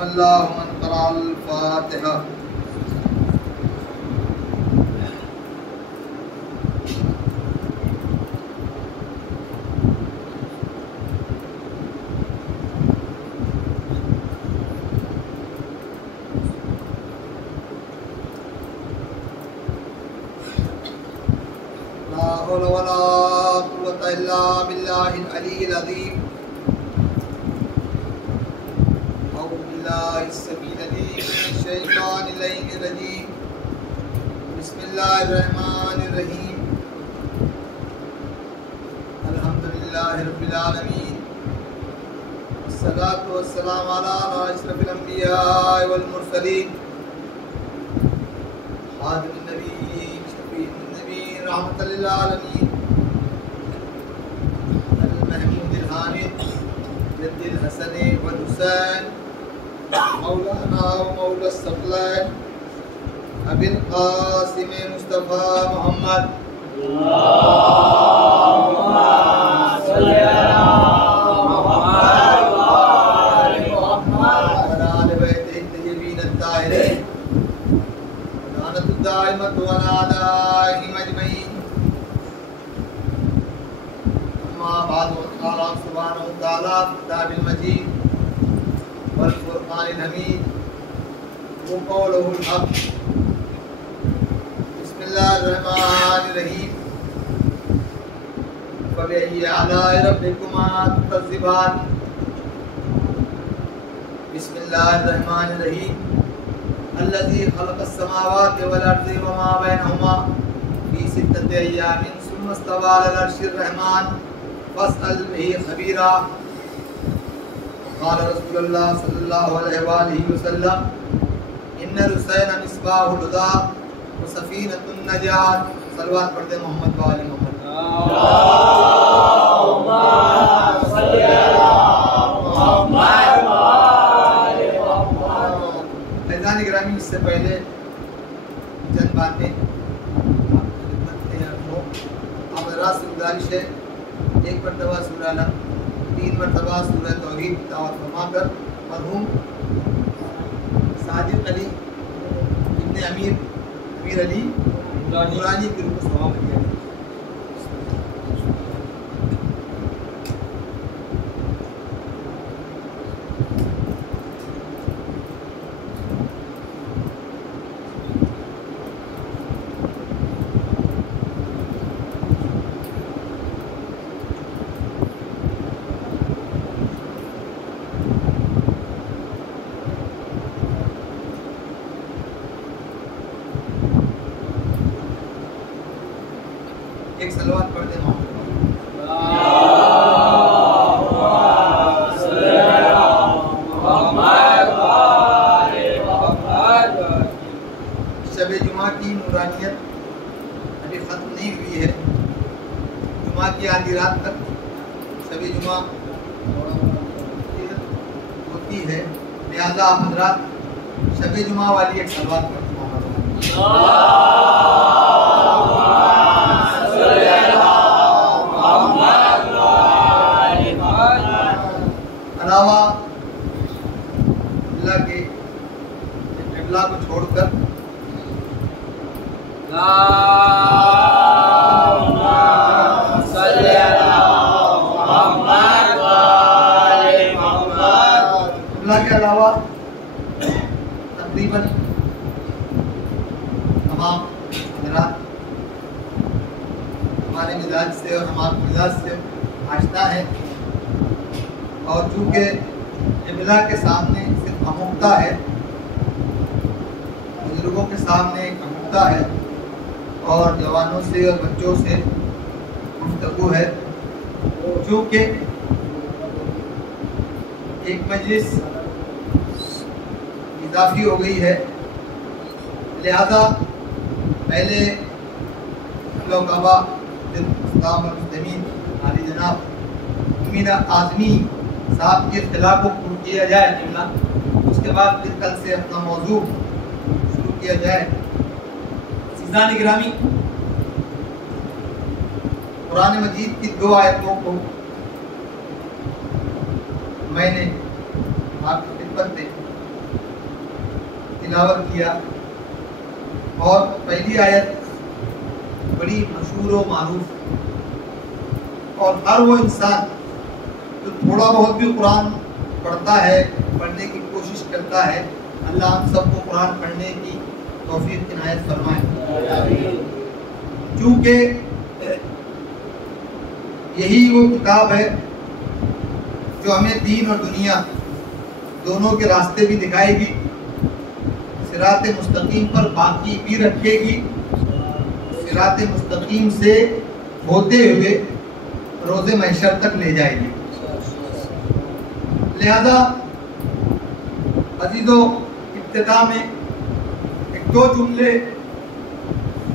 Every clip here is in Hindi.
रहिमहुल्लाह मन क़राअल फ़ातिहा। ला हौला वला कुव्वता इल्ला बिल्लाहिल अलिय्यिल अज़ीम। औज़ु बिल्लाहिस समीइल अलीम मिनश शैतानिर रजीम। बिस्मिल्लाहिर रहमानिर रहीम। अल्हम्दुलिल्लाहि रब्बिल आलमीन। वस्सलातु वस्सलामु अला अशरफिल अंबिया वल मुरसलीन। खातिमुन नबिय्यीन शफीउन नबीय्यीन रहमतल लिल आलमीन। अल महमूदिल हामिद जद्दिल हसन वल हुसैन मौलाना व मौला सक़लैन अबिल क़ासिम मुस्तफ़ा मोहम्मद। अल्लाहुम्मा सल्लि अला मुहम्मद व आलि मुहम्मद व अला आलि बैतिही तय्यबीन अत्ताहिरीन लानतुद दाइमतु अला अदाइहिम अजमईन। अम्मा बाद क़ाल सुब्हानहु व तआला किताबिल मजीद वल फ़ुरक़ानिल हमीद व क़ौलुहुल हक़। बिस्मिल्लाहिर्रहमानिर्रहीम। फ़बिअय्यि आलाइ रब्बिकुमा तुकज़्ज़िबान। बिस्मिल्लाहिर्रहमानिर्रहीम। अल्लज़ी ख़लक़स समावाति वल अर्ज़ि व मा बैनहुमा फ़ी सित्तति अय्यामिन सुम्मा इस्तवा अलल अर्शिर रहमान फ़स्अल बिही ख़बीरा। क़ाल रसूलुल्लाह सल्लल्लाहु अलैहि वसल्लम इन्नल हुसैन मिस्बाहुल हुदा व सफ़ीनतुन नजात। सलवात पढ़ दे मोहम्मद व आलि मोहम्मद। अल्लाहुम्मा सल्लि अला मुहम्मद व आलि मुहम्मद। फैज़ान गिरामी, इससे पहले चंद बातें आप हज़रात से गुजारिश है, एक मरतबा सूरह अलम, 3 मरतबा सूरह तौहीद तिलावत फरमाकर मरहूम साजिद अली इब्न अमीर अली नूरानी के रूप में सवाब किया। एक सलवात पढ़ दे शब जुमा की नूरानियत अभी ख़त्म नहीं हुई है। जुमा की आधी रात तक शब जुमा होती है, लिहाजा आप हज़रात शब जुमा वाली एक सलवात पढ़ते अलावा अल्लाह के क़िबला को छोड़कर क़िबला के अलावा तकरीबन तमाम हज़रात हमारे मिजाज से और हमारे मिजाज से आशना है, और चूँकि क़िबला के सामने सिर्फ अमुक्ता है, बुजुर्गों के सामने एक अमुक्ता है, और जवानों से और बच्चों से गुफ्तगू है। चूँकि एक मजलिस इजाफी हो गई है, लिहाजा पहले मुस्लिमीन आली जनाब मीना आज़मी साहब के इख्तिलाफ को पूर्ण किया जाए क़िबला, उसके बाद फिर कल से अपना मौजू शुरू किया जाए। अज़ीज़ान गिरामी, कुरान मजीद की 2 आयतों को मैंने आपकी खिदमत में तिलावत किया। और पहली आयत बड़ी मशहूर व मारूफ, और हर वो इंसान जो थोड़ा बहुत भी कुरान पढ़ता है, पढ़ने की कोशिश करता है, अल्लाह हम सबको कुरान पढ़ने की तौफीक इनायत फरमाए। क्योंकि यही वो किताब है जो हमें दीन और दुनिया दोनों के रास्ते भी दिखाएगी, सिरात मुस्तकीम पर बाकी भी रखेगी, सिरात मुस्तकीम से होते हुए रोज़े महशर तक ले जाएगी। लिहाजा अजीज़ों, इब्तिदा में एक दो जुमले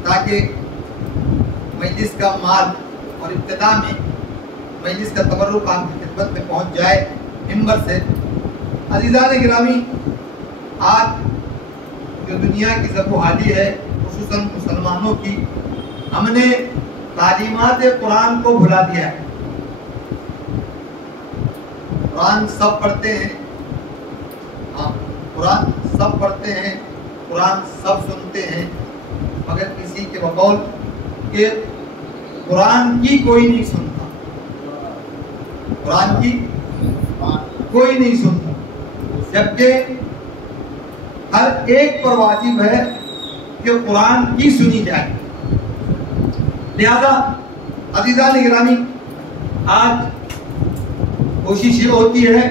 ताकि मजलिस का माल और इब्तिदा में मजलिस का तबर्रुक आपकी खिदमत में पहुँच जाए मिंबर से। अज़ीज़ान गिरामी, आज जो दुनिया की ज़बूहाली है, खुसूसन मुसलमानों की, हमने तालीमात कुरान को भुला दिया है। कुरान सब पढ़ते हैं, हाँ कुरान सब पढ़ते हैं, कुरान सब सुनते हैं, मगर किसी के बकौल के कुरान की कोई नहीं सुनता, कुरान की कोई नहीं सुनता, जबकि हर एक पर वाजिब है कि कुरान की सुनी जाए। लिहाजा अज़ीज़ान गिरामी, आज कोशिश ये होती है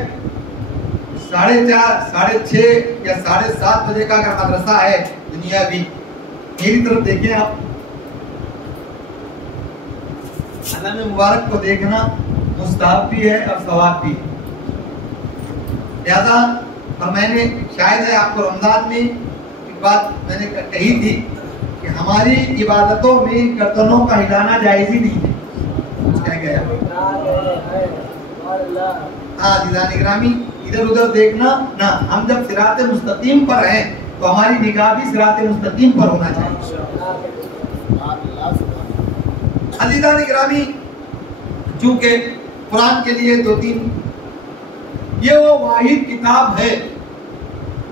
4:30, 6:30 या 7:30 बजे का अगर मदरसा है दुनियावी, मेरी तरफ देखें आप, अल्लाह मुबारक को देखना मुस्तहब भी है और सवाब भी है। लिहाजा, और मैंने शायद है आपको रमजान में एक बात मैंने कही थी कि हमारी इबादतों में गर्दनों का हिलाना जायज़ ही नहीं है। क्या गया? हाँ अज़ीज़ान गिरामी, इधर उधर देखना ना। हम जब सिरात मुस्तकीम पर हैं तो हमारी निगाह भी सिरात मुस्तकीम पर होना चाहिए। अज़ीज़ान गिरामी, चूँकि कुरान के लिए 2-3 ये वो वाहिद किताब है,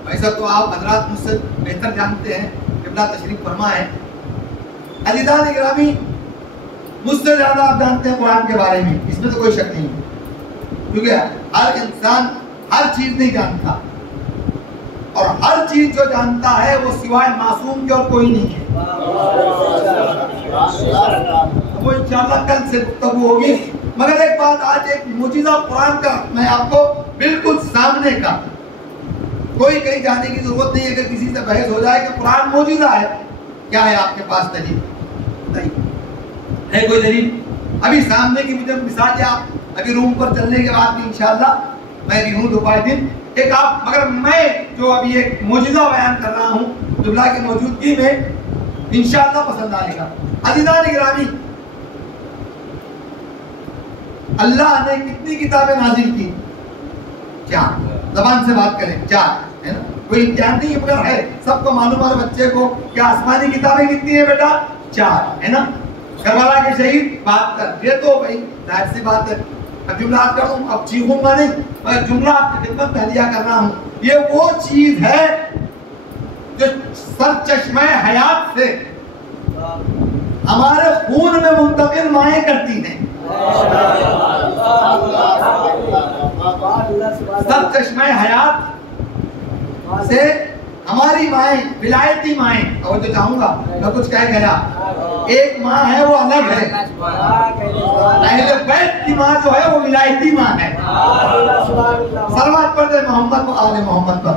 ऐसा तो आप हजरात मुझसे बेहतर जानते हैं, क़िबला तशरीफ फरमा है। अज़ीज़ान गिरामी, मुझसे ज़्यादा आप जानते हैं कुरान के बारे में, इसमें तो कोई शक नहीं है, क्योंकि हर इंसान हर चीज़ नहीं जानता, और हर चीज़ जो जानता है वो सिवाय मासूम के और कोई नहीं है। वो इंशाअल्लाह कल से गुफ्तगू होगी। मगर एक बात, आज एक मुजीज़ा कुरान का मैं आपको बिल्कुल सामने का, कोई कहीं जाने की जरूरत नहीं है। अगर किसी से बहस हो जाए कि कुरान मुजीज़ा है, क्या है आपके पास दलील? नहीं है कोई दलील? अभी सामने की मुझे मिसाल, आप अभी रूम पर चलने के बाद भी इंशाअल्लाह मैं भी हूँ दोपहर दिन एक आप, मगर मैं जो अभी एक मुजीज़ा बयान कर रहा हूँ क़िबला की मौजूदगी में, इंशाअल्लाह पसंद आएगा। अज़ीज़ान गिरामी, अल्लाह ने कितनी किताबें नाजिल की? 4। ज़बान से बात करें, 4 है ना, कोई इम्तिहान नहीं है, मगर है, सबको मालूम है बच्चे को क्या आसमानी किताबें कितनी है बेटा? 4 है ना। करबला के शहीद बात कर, ये तो भाई जाहिर सी बात है। अब जुमला कर दूं, अब चीखूंगा नहीं, मगर जुमला आपकी खिदमत में हदिया कर रहा हूँ। ये वो चीज है जो सरचश्मे हयात से हमारे खून में मुंतकिल माएँ करती हैं। सरचश्मे हयात से हमारी माएँ, विलायती माएँ, और जो चाहूंगा मैं कुछ कह गया, एक माँ है वो अलग है, अहले बैत की माँ जो है वो विलायती माँ है। सलवात पढ़ दे मोहम्मद को, आले मोहम्मद पर।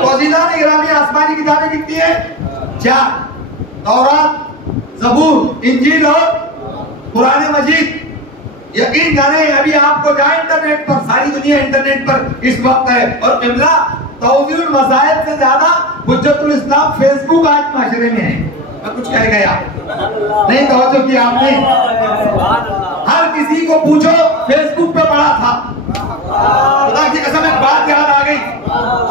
तो अज़ीज़ान गिरामी, आसमानी किताबें कितनी है? 4। तौरात, ज़बूर, इंजील और कुरान मजीद। यकीन जाने अभी आपको जहाँ इंटरनेट पर, सारी दुनिया इंटरनेट पर इस वक्त है, और क़िबला तौज़ीउल मसाइल से ज्यादा हुज्जतुल इस्लाम फेसबुक आज माशरे में है। मैं कुछ कह गया नहीं, तवज्जो की आपने? हर किसी को पूछो, फेसबुक पे पढ़ा था, खुदा की कसम एक बात याद आ गई।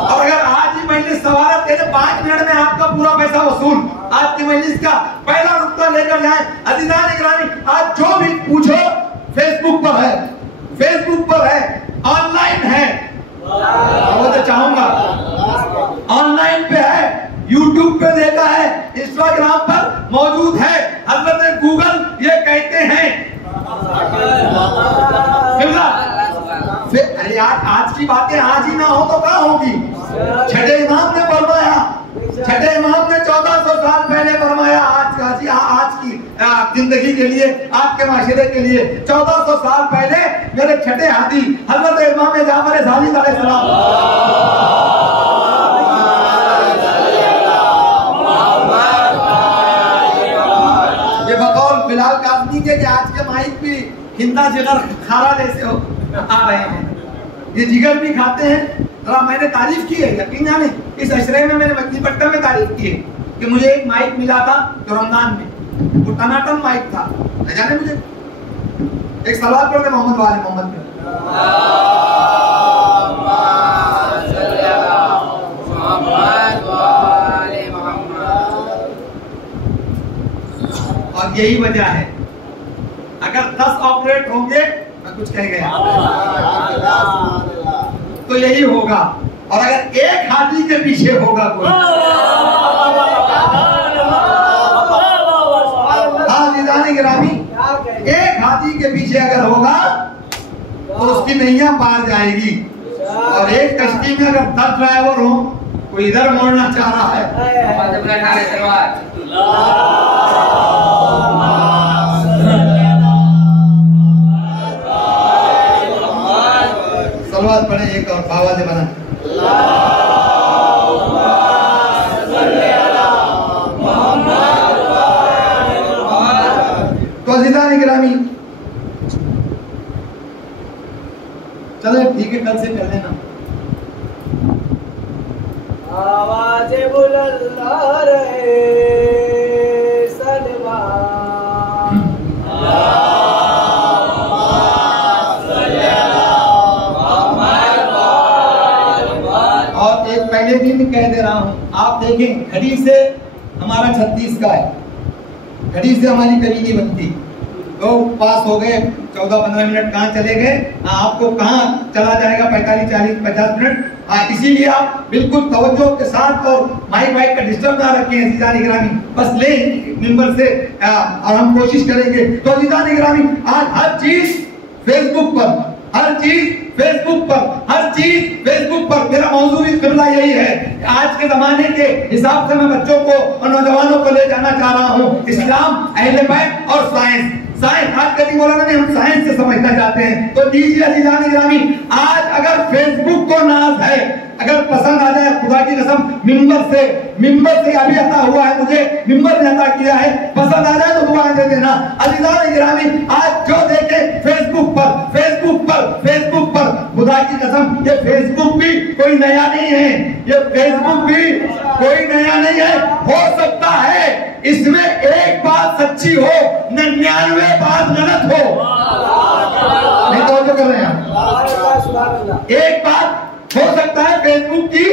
और अगर आज ही मजलिस सवालत के 5 मिनट में आपका पूरा पैसा वसूल, आज की मजलिस का पहला नुक्ता लेकर जाए। अज़ीज़ान गिरामी, आज जो भी पूछो फेसबुक पर है, फेसबुक पर है, ऑनलाइन है, वो तो चाहूंगा ऑनलाइन पे है, यूट्यूब पे देखा है, इंस्टाग्राम पर मौजूद है। हजरत गूगल ये कहते हैं अरे आज की बातें आज ही ना हो तो क्या होगी। छठे इमाम ने फरमाया, छठे इमाम ने 1400 साल पहले फरमाया आज की जिंदगी के लिए, आपके माशरे के लिए 1400 साल पहले मेरे छठे हाथी हजरत इमाम जाफर सादिक अलैहिस्सलाम ये बकौल बिलाल काज़मी के आज के माइक भी हिंदा जिगर खारा जैसे हो आ रहे हैं, ये जिगर भी खाते हैं। जरा मैंने तारीफ की है, यकीन जाने इस अशरे में मैंने मछलीपट्टा में तारीफ की है कि मुझे एक माइक मिला था जो रमजान में, वो टनाटन माइक था, न जाने मुझे एक सलात पढ़ते मोहम्मद वाले मोहम्मद पे। और यही वजह है, अगर 10 ऑपरेट होंगे, मैं कुछ कह गया तो यही होगा, और अगर एक हाथी के पीछे होगा कोई, हाँ निजानी गिरामी, एक हाथी के पीछे अगर होगा तो उसकी नैया पार जाएगी। और एक कश्ती में अगर 10 ड्राइवर हो, कोई इधर मोड़ना चाह रहा है, सलवात पढ़े एक और आवाज बना। तो अज़ीज़ान गिरामी चलो ठीक है, कल से कर लेना। आवाज़ बुलंद रहे सलवा पहले दिन कह दे रहा हूँ, आप देखें घड़ी से हमारा 36 का है, घड़ी से हमारी कभी नहीं बनती, तो पास हो गए 14-15 मिनट कहाँ चले गए, आपको कहाँ चला जाएगा 45-40-50 मिनट। इसीलिए आप बिल्कुल तवज्जो के साथ और माइक का डिस्टर्ब ना रखें अज़ीज़ान गिरामी, बस ले मिंबर से और हम कोशिश करेंगे। तो अज़ीज़ान गिरामी आज हर चीज फेसबुक पर, हर चीज फेसबुक पर, हर चीज फेसबुक पर। मेरा मौजू भी किबला यही है, आज के जमाने के हिसाब से मैं बच्चों को और नौजवानों को ले जाना चाह रहा हूँ इस्लाम, अहले बैत और साइंस। साइंस आज कभी मौलाना ने हम साइंस से समझना चाहते हैं, तो लीजिए अज़ीज़ान गिरामी, आज अगर फेसबुक को नाज है, अगर पसंद आ जाए, खुदा की कसम मिंबर से अभी अता हुआ है, मुझे मिंबर ने अता किया है, पसंद आ जाए तो दुआएं दे देना। अज़ीज़ान गिरामी आज जो देखे फेसबुक पर, खुदा की कसम ये फेसबुक भी कोई नया नहीं है, ये फेसबुक भी कोई नया नहीं है। हो सकता है इसमें एक बात सच्ची हो, 99 बात गलत हो, नहीं तो जो कर रहे हैं एक बात हो सकता है फेसबुक की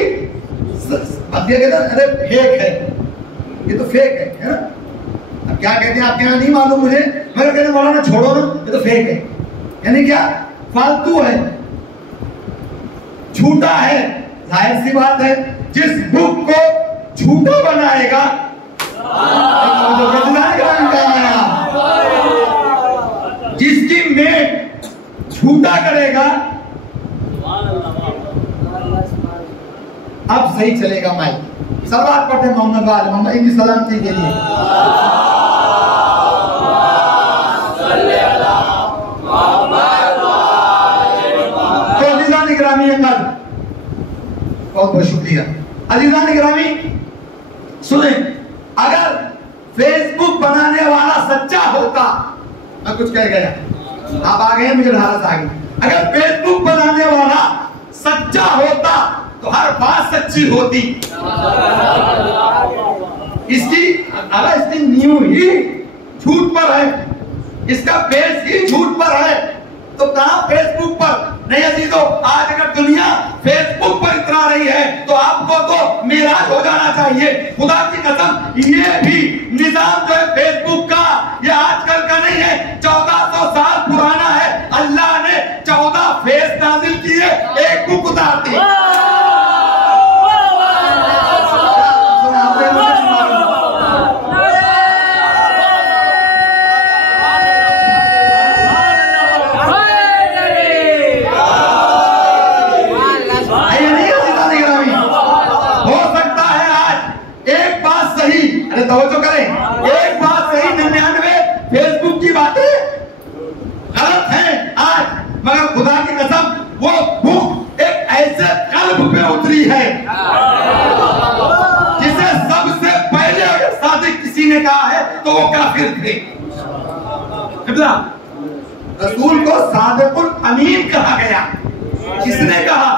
अरे फेक है, ये तो फेक है ना? अब क्या कहते हैं आपके यहाँ नहीं मालूम मुझे, मगर कहते हैं मौलाना छोड़ो ना, ये तो फेक है, यानी क्या फालतू है, झूठा है। जाहिर सी बात है, जिस बुक को झूठा बनाएगा, जिसकी मेट झूठा करेगा, अब सही चलेगा माइक। सलात पढ़ते मोहम्मद वाले मोहम्मद की सलामती के लिए। तो अज़ीज़ान गिरामी बहुत बहुत शुक्रिया। अज़ीज़ान गिरामी सुने, अगर फेसबुक बनाने वाला सच्चा होता, मैं कुछ कह गया, आप आ गए, मुझे हालत आ गई। अगर फेसबुक बनाने वाला सच्चा होता तो हर बात सच्ची होती। इसकी न्यू ही झूठ पर है, इसका बेस ही झूठ पर है, तो कहां फेसबुक पर नहीं अजीजों। आज अगर दुनिया फेसबुक पर इतरा रही है तो आपको तो मेराज हो जाना चाहिए। खुदा की कसम, ये भी निजाम जो है फेसबुक का, ये आजकल का नहीं है, 1400 साल पुराना है। अल्लाह ने मगर खुदा की कसम वो भूख एक ऐसे कल्ब पे उतरी है जिसे सबसे पहले अगर सादिक किसी ने कहा है तो वो काफिर थे। रसूल को सादिकुल अमीन कहा गया, किसने कहा?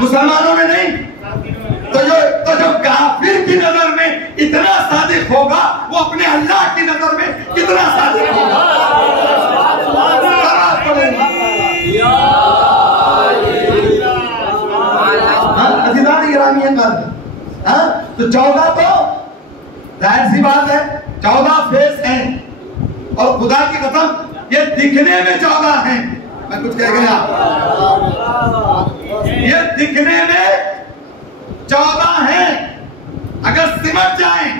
मुसलमानों ने नहीं। तो जो काफिर की नजर में इतना सादिक होगा वो अपने अल्लाह की नजर में कितना सादिक होगा? तो 14 तो जाहिर सी बात है 14 फेस हैं और खुदा की कसम ये दिखने में 14 हैं। मैं कुछ कह गया, ये दिखने में 14 हैं, अगर सिमट जाएं,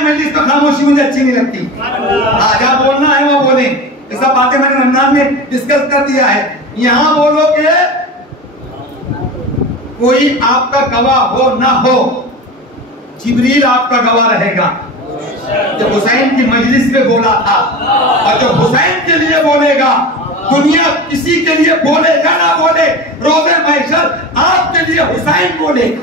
मजलिस में खामोशी मुझे अच्छी नहीं लगती। जहाँ बोलना है वो बोले, ये सब बातें मैंने रमजान में डिस्कस कर दिया है। यहाँ बोलो कि कोई आपका गवाह हो ना हो, जिब्रील आपका गवाह रहेगा। जब हुसैन की मजलिस में बोला था, और जो हुसैन के लिए बोलेगा, दुनिया किसी के लिए बोलेगा ना बोले, रोज़े महशर आपके लिए हुसैन बोलेगा।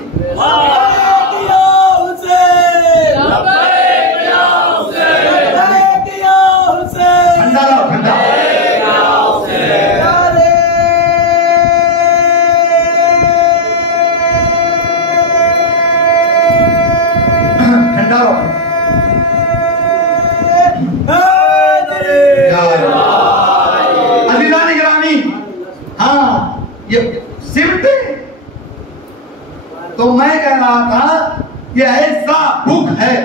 तो मैं कह रहा था कि ऐसा भूख है।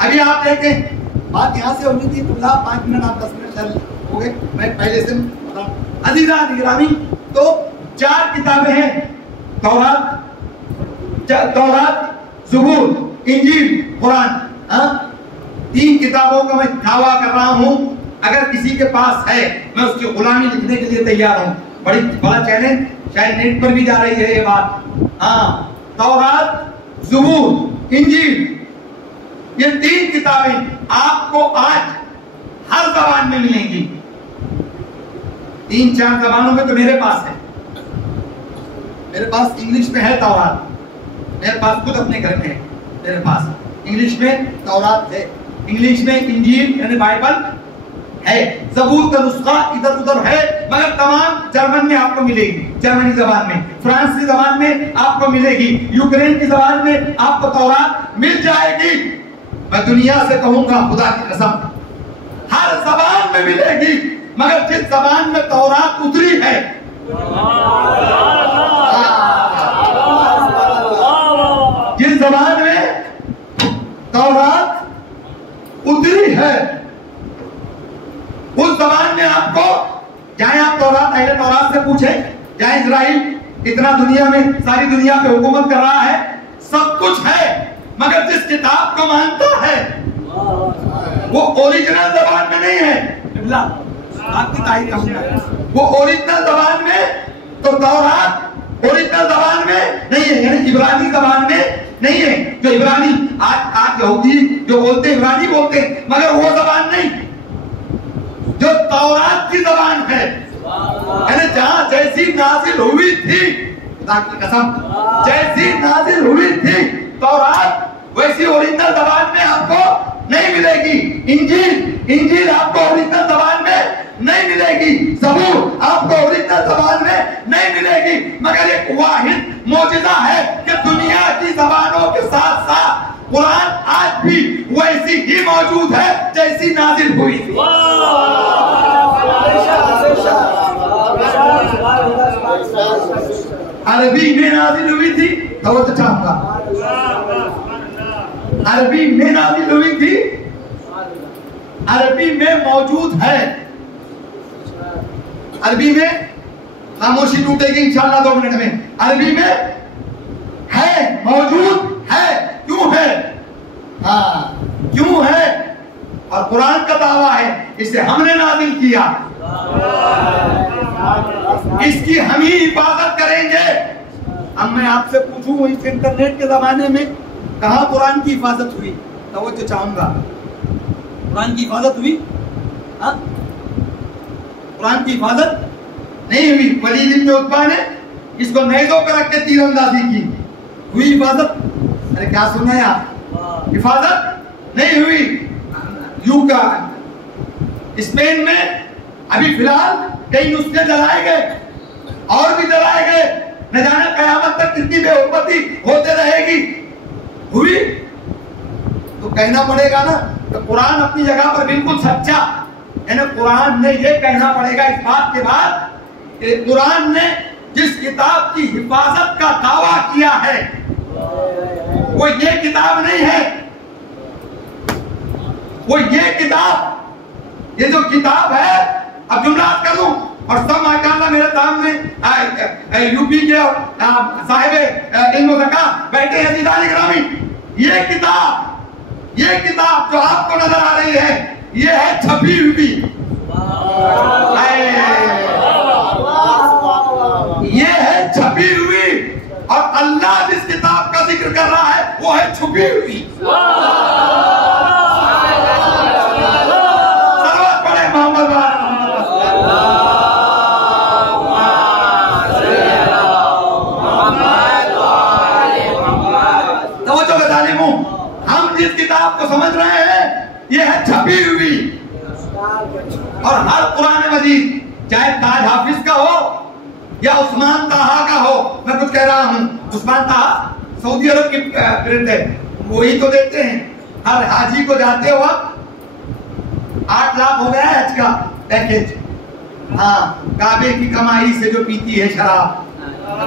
अभी आप देखें, बात यहां से होनी थी, 5 मिनट आप 10 मिनट चल हो गए, मैं पहले से अज़ीज़ान गिरामी। तो 4 किताबें हैं, तौरात, ज़बूर, इंजील, कुरान। 3 किताबों का मैं दावा कर रहा हूं, अगर किसी के पास है मैं उसकी गुलामी लिखने के लिए तैयार हूं। बड़ा चैलेंज, शायद नेट पर भी जा रही है ये बात। तौरात, ज़बूर, इंजील, ये 3 किताबें आपको आज हर जबान में मिलेंगी। 3-4 जबानों में तो मेरे पास है। मेरे पास इंग्लिश में है तौरात, मेरे पास खुद अपने घर में है, मेरे पास इंग्लिश में तौरात है, इंग्लिश में इंजील यानी बाइबल है, ज़बूर का नुस्खा इधर उधर है, मगर तमाम जर्मन में आपको मिलेगी, जर्मनी जबान में, फ्रांसीसी जबान में आपको मिलेगी, यूक्रेन की जबान में आपको तौरात मिल जाएगी। मैं दुनिया से कहूंगा खुदा की कसम, हर जबान में मिलेगी, मगर जिस जबान में तौरात उतरी है, जिस जबान में तौरात उतरी है, उस जबान में आपको, चाहे आप तौरात अहले तौरात से पूछे, चाहे इजराइल इतना दुनिया में सारी दुनिया पे हुकूमत कर रहा है, सब कुछ है, मगर जिस किताब को मानता है वो ओरिजिनल जबान में नहीं है। आपकी तारीफ कहूंगा, वो ओरिजिनल जबान में, तो तौरात ओरिजिनल जबान में नहीं है, यानी इब्रानी जबान में नहीं है। जो इब्रानी आज यहूदी जो बोलते हैं इब्रानी बोलते हैं, मगर वो जबान नहीं, जो तौरात की जबान है, यानी जहां जैसी नाजिल हुई थी, खुदा की कसम जैसी नाजिल हुई थी तौरात, वैसी ओरिजिनल जबान में आपको नहीं मिलेगी। इंजील आपको ओरिजिनल जबान में नहीं मिलेगी, ज़बूर आपको ओरिजिनल जबान में नहीं मिलेगी, मगर एक वाहिद मौजूदा है कि दुनिया की जबानों के साथ साथ कुरान आज भी वैसी ही मौजूद है जैसी नाजिल हुई थी। अरबी में नाजिल हुई थी, तो चाहूंगा अरबी में नाजिल हुई थी, अरबी में मौजूद है। अरबी में खामोशी टूटेगी इंशाअल्लाह 2 मिनट में। अरबी में है, मौजूद है। क्यों है? क्यों है? और कुरान का दावा है इसे हमने नाजिल किया, इसकी हम ही हिफाजत करेंगे। अब मैं आपसे पूछूं, इस इंटरनेट के जमाने में कहां कुरान की हिफाजत हुई? तो वो जो चाहूंगा कुरान की हिफाजत हुई? हाँ, कुरान की हिफाजत नहीं हुई। वलीद इब्न उतबा ने इसको नेज़ों पर रख के तीरंदाजी की, हुई हिफाजत? अरे क्या सुना यार, हिफाजत नहीं हुई। यू का स्पेन में अभी फिलहाल कई नुस्खे जलाए गए और भी जलाए गए, न जाने कयामत तक कितनी बेहुरमती होते रहेगी। हुई तो कहना पड़ेगा ना, तो कुरान अपनी जगह पर बिल्कुल सच्चा है ना। कुरान ने ये कहना पड़ेगा इस बात के बाद कि कुरान ने जिस किताब की हिफाजत का दावा किया है वो ये किताब नहीं है। वो ये किताब, ये जो किताब है, अब जुमलात कर दूं और सब माशाअल्लाह मेरे सामने यूपी के और साहिब इल्म ज़का बैठे हैं दीदार ग्रामी। ये किताब जो आपको नजर आ रही है, ये है छपी हुई। ये है छपी हुई, और अल्लाह जिस किताब का जिक्र कर रहा है वो है छुपी हुई। सलावत पढ़े मोहम्मद हम जिस किताब को समझ रहे हैं ये है छपी हुई। और हर कुरान मजीद, चाहे ताज हाफिज का हो या उस्मान ताहा का हो, मैं कुछ कह रहा हूँ, उस्मान ताहा सऊदी अरब की प्रिंट है, वही तो देते हैं। हर हाजी को जाते हो 8 लाख हो गया है हज का पैकेज। हाँ, काबे की कमाई से जो पीती है शराब,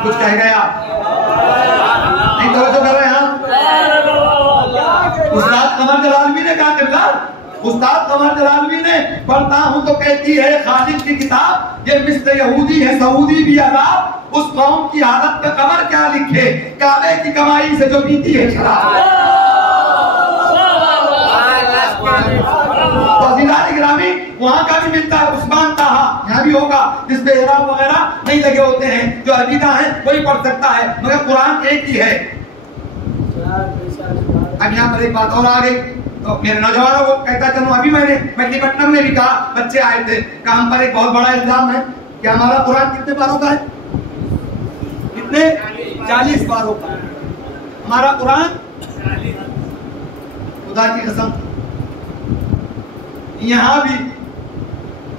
कुछ कह गया नहीं तो कर रहे हैं। उस्ताद कमर जलालवी ने कहा किल्ला, उस्ताद कमर जलालवी ने पढ़ता हूं तो कहती है खालिद की किताब, ये मिस्र यहूदी है सऊदी भी अजाब, उस कौम की आदत पे कमर क्या लिखे, काबे की कमाई से जो पीती है शराब। तो ग्रामी वहां का भी मिलता है, उस्मान ताहा यहाँ भी होगा, जिसपे एराब वगैरह नहीं लगे होते हैं, जो अलीदा है वही पढ़ सकता है, मगर कुरान एक ही है। अब यहाँ पर एक बात और आ गई, तो मेरे नौजवानों को कहता चलूं, अभी मैंने मछलीपट्टनम में भी कहा, बच्चे आए थे, काम पर एक बहुत बड़ा इल्जाम है कि हमारा कुरान कितने पारों का है? कितने? 40 पारों का हमारा कुरान। खुदा की कसम, यहाँ भी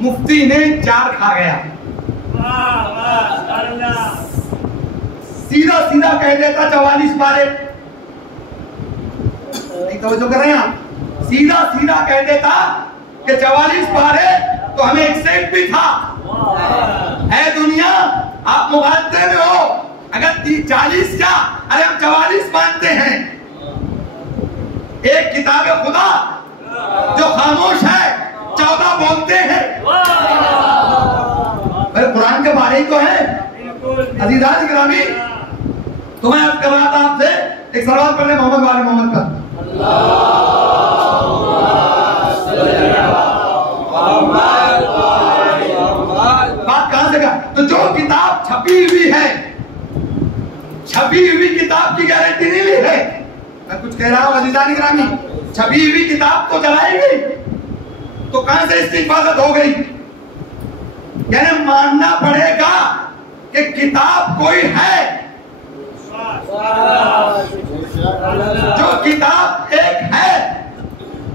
मुफ्ती ने 4 खा गया। सीधा सीधा कह देता 44 पारे, नहीं तवज्जो कर रहे हैं आप, सीधा सीधा कह देता कि 44 पारे तो हमें एक्सेप्ट भी था। है दुनिया, आप मुगालते में हो, अगर 40 क्या, अरे हम 44 मानते हैं। एक किताब खुदा जो खामोश है, 14 बोलते हैं। कुरान के बारे ही तो है अज़ीज़ान गिरामी। तो मैं आज कर रहा था आपसे, एक सवाल पढ़ ले मोहम्मद वाले मोहम्मद का। बात कहां से का? तो जो किताब छपी हुई है, छपी हुई किताब की गारंटी नहीं ली है। मैं कुछ कह रहा हूं अज़ीज़ान गिरामी, छपी हुई किताब तो जलाएगी, तो कहां से इसकी हिफाजत हो गई? यानी मानना पड़ेगा कि किताब कोई है, जो किताब एक है,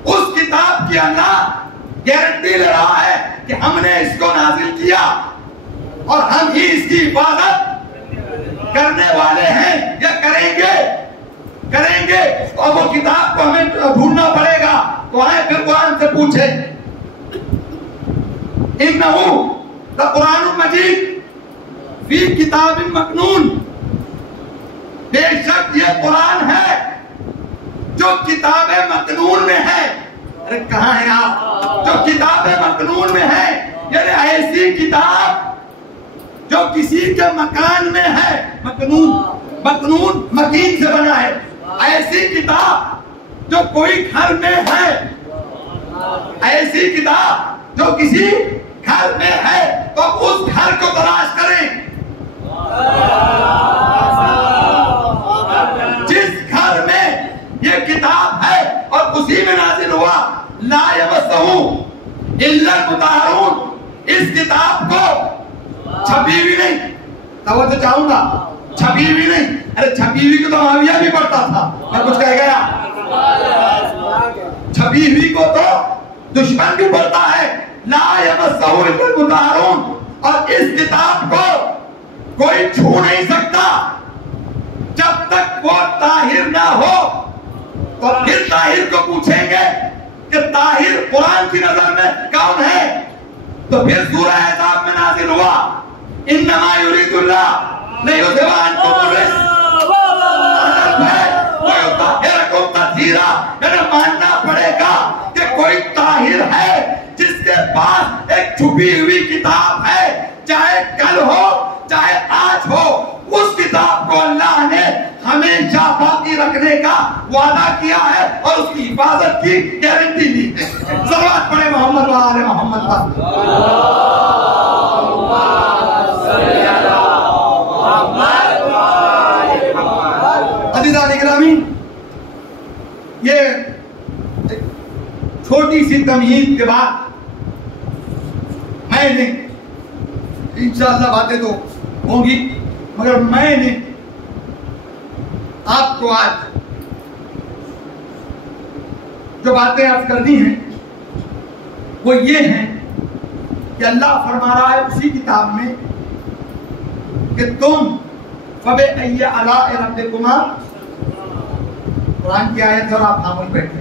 उस किताब की अल्लाह गारंटी ले रहा है कि हमने इसको नाजिल किया और हम ही इसकी हिफाजत करने वाले हैं या करेंगे। और वो किताब को हमें ढूंढना पड़ेगा। तो आए फिर कुरान से पूछे, इन्नहु कुरानुल मजीद फी किताबिन मकनून, बेशक ये कुरान है जो किताबे मकनून में है। अरे कहाँ है आप? जो किताबे मकनून में है, यानी ऐसी किताब जो किसी के मकान में है। मकनून मकीन से बना है। ऐसी किताब जो कोई घर में है, ऐसी किताब जो किसी घर में है, तो उस घर को तलाश करें। जिस घर में ये किताब है और उसी में नाजिल हुआ, ला यमस्सहु इल्ला मुताहरून, इस किताब को छपी भी नहीं, तवज्जो चाहूंगा, छपी भी नहीं। अरे छपी हुई को तो माविया भी पढ़ता था, मैं कुछ कह गया? छपी हुई को तो दुश्मन भी पढ़ता है। ला यमस्सहु इल्ला मुताहरून, और इस किताब को कोई छू नहीं सकता जब तक वो ताहिर ना हो। तो फिर ताहिर को पूछेंगे कि ताहिर कुरान की नजर में कौन है? तो फिर सूरह अहज़ाब में नाज़िल हुआ, इन्नमा युरीदुल्लाह लियुज़हिबा अन्कुम अर्रिज्स वयुत्तहिरकुम तत्हीरा। मैंने मानना पड़ेगा कि कोई ताहिर है जिसके पास एक छुपी हुई किताब है, चाहे कल हो चाहे आज हो, उस किताब को अल्लाह ने हमेशा बाकी रखने का वादा किया है और उसकी हिफाजत की गारंटी दी है। सलावत पढ़े मोहम्मद व आले मोहम्मद पर। अज़ीज़ान इकरामी, ये छोटी सी तमहीद के बाद मैंने, इंशाअल्लाह बातें तो होंगी, मगर मैंने आपको आज जो बातें अर्ज करनी हैं वो ये हैं कि अल्लाह फरमा रहा है उसी किताब में कि तुम फबे अय्या अलाए रब्बिकुमा, कुरान की आयत है और आप खामोश बैठे,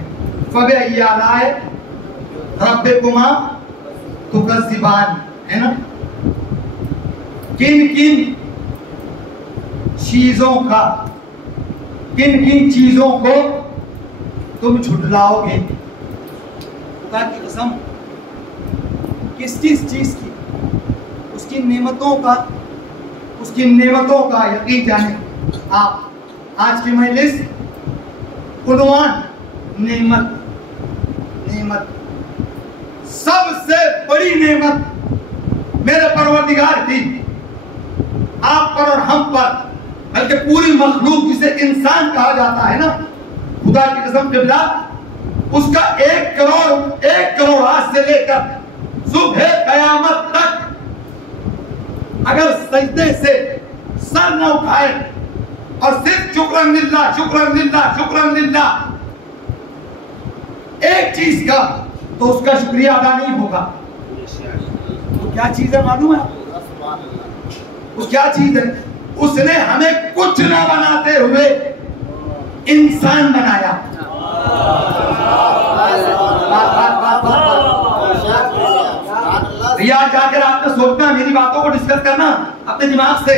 फबे अय्या अलाए रब्बिकुमा तुकज़्ज़िबान, है ना? किन किन चीजों का, किन किन चीजों को तुम झुठलाओगे? खुदा की कसम, किस किस चीज की? उसकी नेमतों का, उसकी नेमतों का यकीन जाने। आप आज की मजलिस उन्वान नेमत, नेमत, सबसे बड़ी नेमत मेरे परवरदिगार की आप पर और हम पर, बल्कि पूरी मखलूक जिसे इंसान कहा जाता है ना, खुदा की कसम बिल्ला, उसका 1 करोड़ आज से लेकर सुबह कयामत तक अगर सजदे से सर न उठाए और सिर्फ शुक्रन लिल्लाह शुक्रन लिल्लाह शुक्रन लिल्लाह एक चीज का, तो उसका शुक्रिया अदा नहीं होगा। तो क्या चीज है मालूम है? वो क्या चीज है? उसने हमें कुछ ना बनाते हुए इंसान बनाया। भैया जाकर आपने सोचना, मेरी बातों को डिस्कस करना अपने दिमाग से।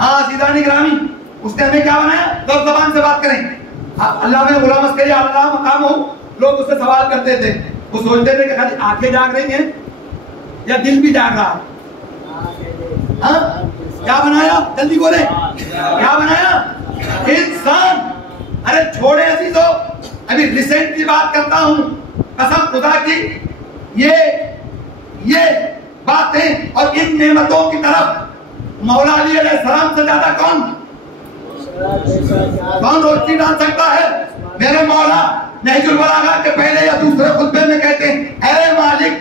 हाँ सीधानी ग्रामी, उसने हमें क्या बनाया? दो जबान से बात करें। अल्लाह में गुलाम अस्करी अल्लाह मकाम हो, लोग उससे सवाल करते थे, वो सोचते थे कि खाली आंखें जाग रही हैं या दिल भी जाग रहा है। हाँ क्या बनाया? जल्दी बोले, क्या बनाया? इंसान। अरे छोड़े अजीजों, अभी रिसेंट की बात करता हूं, कसम खुदा की, ये बातें और इन नेमतों की तरफ मौला अली अलैहिस्सलाम से ज्यादा कौन रोशनी डाल सकता है? मेरे मौला नहजुल बलागा के पहले या दूसरे खुतबे में कहते हैं, ऐ मालिक,